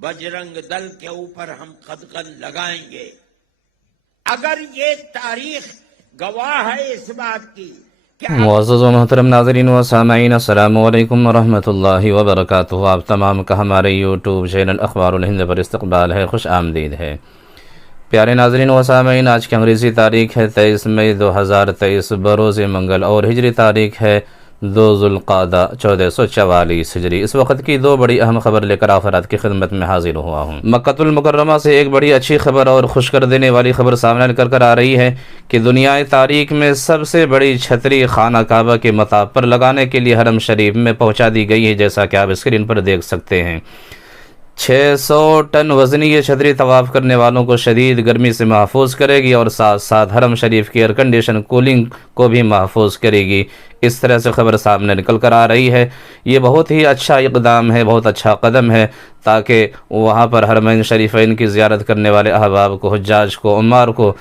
बजरंग दल के ऊपर हम कदगन लगाएंगे अगर ये तारीख गवाह है इस बात की। मुअज़्ज़ज़ व मोहतरम नाज़रीन व सामईन, अस्सलामु अलैकुम व रहमतुल्लाहि व बरकातुहू। आप तमाम का हमारे यूट्यूब चैनल अखबारुल हिंद पर इस्तक़बाल है, खुश आमदीद है। प्यारे नाज़रीन व सामईन, आज की अंग्रेज़ी तारीख़ है 23 मई 2023 बरोज़ मंगल और हिजरी तारीख़ है 2 ज़ुल्क़ादा 1444 हिजरी। इस वक्त की दो बड़ी अहम खबर लेकर आफरात की खिदमत में हाजिर हुआ हूँ। मक्कतुल मुकर्रमा से एक बड़ी अच्छी खबर और खुश कर देने वाली खबर सामने निकल कर आ रही है कि दुनियाई तारीख़ में सबसे बड़ी छतरी खाना काबा के मताब पर लगाने के लिए हरम शरीफ में पहुँचा दी गई है, जैसा कि आप स्क्रीन पर देख सकते हैं। 600 टन वज़नी ये छतरी तवाफ़ करने वालों को शदीद गर्मी से महफूज करेगी और साथ साथ हरम शरीफ की एयर कंडीशन कूलिंग को भी महफूज करेगी। इस तरह से खबर सामने निकल कर आ रही है। ये बहुत ही अच्छा इक़दाम है, बहुत अच्छा कदम है, ताकि वहाँ पर हरमैन शरीफैन की ज़ियारत करने वाले अहबाब को, हुज्जाज को, उम्मार को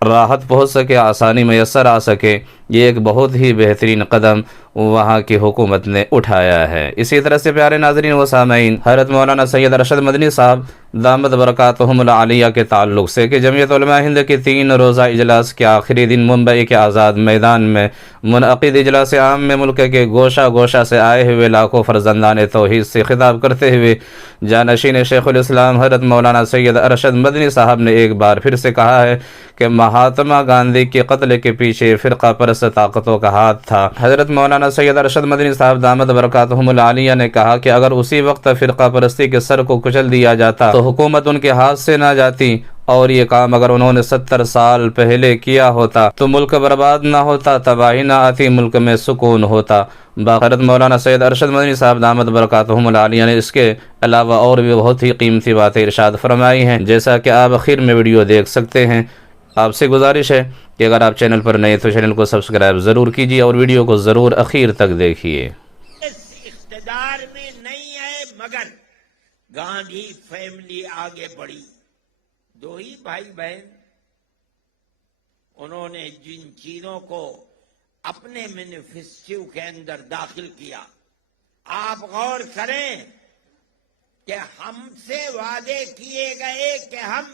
राहत पहुँच सके, आसानी मैसर आ सके। ये एक बहुत ही बेहतरीन कदम वहाँ की हुकूमत ने उठाया है। इसी तरह से प्यारे नाज़रीन व सामईन, हज़रत मौलाना सैयद अरशद मदनी साहब दामद बरकातुहुमुल आलिया के ताल्लुक़ से कि जमीयत उलमा हिंद के 3 रोज़ा इजलास के आखिरी दिन मुंबई के आज़ाद मैदान में मुनअक़िद इजलास आम में मुल्क के गोशा गोशा से आए हुए लाखों फ़र्ज़ंदान तौहीद से खिताब करते हुए जानशीन शेखुल इस्लाम हज़रत मौलाना सैयद अरशद मदनी साहब ने एक बार फिर से कहा है कि महात्मा गांधी के कत्ल के पीछे फ़िरक़ा परस्त ताकतों का हाथ था। हज़रत मौलाना सैयद अरशद मदनी साहब दामद बरकातुहुमुल आलिया ने कहा कि अगर उसी वक्त फ़िरक़ा परस्ती के सर को कुचल दिया जाता तो हुकूमत उनके हाथ से ना जाती, और ये काम अगर उन्होंने 70 साल पहले किया होता तो मुल्क बर्बाद ना होता, तबाही ना आती, मुल्क में सुकून होता। हज़रत मौलाना सैयद अरशद मदनी साहब दामद बरकातुहुमुल आलिया ने इसके अलावा और भी बहुत ही कीमती बातें इरशाद फरमाई हैं, जैसा कि आप आखिर में वीडियो देख सकते हैं। आपसे गुजारिश है कि अगर आप चैनल पर नए तो चैनल को सब्सक्राइब ज़रूर कीजिए और वीडियो को ज़रूर आखिर तक देखिए। इख्तिदार में नहीं है मगर गांधी फैमिली आगे बढ़ी। 2 ही भाई बहन, उन्होंने जिन चीजों को अपने मैनिफेस्टो के अंदर दाखिल किया, आप गौर करें कि हमसे वादे किए गए कि हम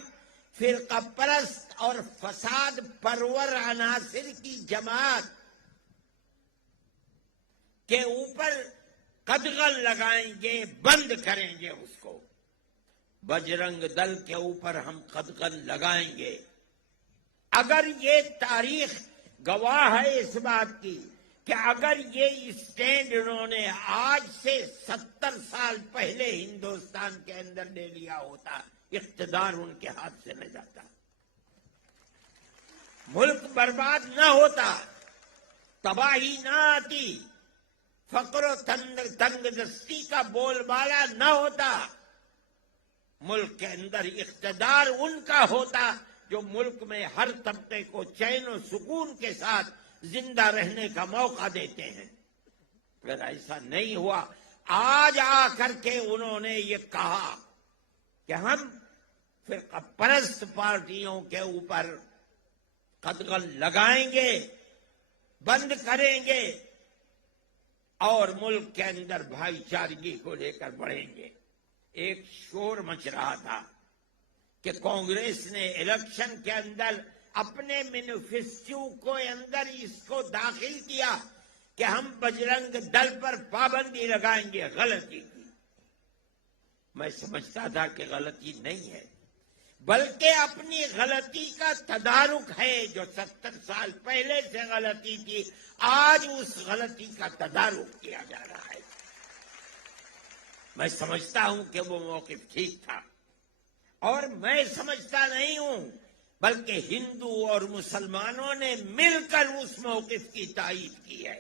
फिरका परस्त और फसाद परवर अनासिर की जमात के ऊपर कदगन लगाएंगे, बंद करेंगे उसको। बजरंग दल के ऊपर हम कदगन लगाएंगे अगर ये तारीख गवाह है इस बात की कि अगर ये स्टैंड उन्होंने आज से 70 साल पहले हिंदुस्तान के अंदर ले लिया होता, इख्तिदार उनके हाथ से न जाता, मुल्क बर्बाद न होता, तबाही न आती, फक्र तंगदस्ती का बोलबाला न होता, मुल्क के अंदर इख्तिदार उनका होता जो मुल्क में हर तबके को चैन और सुकून के साथ जिंदा रहने का मौका देते हैं। अगर ऐसा नहीं हुआ, आज आकर के उन्होंने ये कहा कि हम फिरका परस्त पार्टियों के ऊपर कदगन लगाएंगे, बंद करेंगे और मुल्क के अंदर भाईचारगी को लेकर बढ़ेंगे। एक शोर मच रहा था कि कांग्रेस ने इलेक्शन के अंदर अपने मैनिफेस्टो को अंदर इसको दाखिल किया कि हम बजरंग दल पर पाबंदी लगाएंगे। गलती की। मैं समझता था कि गलती नहीं है, बल्कि अपनी गलती का तदारुक है। जो 70 साल पहले से गलती थी, आज उस गलती का तदारुक किया जा रहा है। मैं समझता हूं कि वो मौक़िफ़ ठीक था, और मैं समझता नहीं हूं बल्कि हिंदू और मुसलमानों ने मिलकर उस मौक़िफ़ की तायीद की है।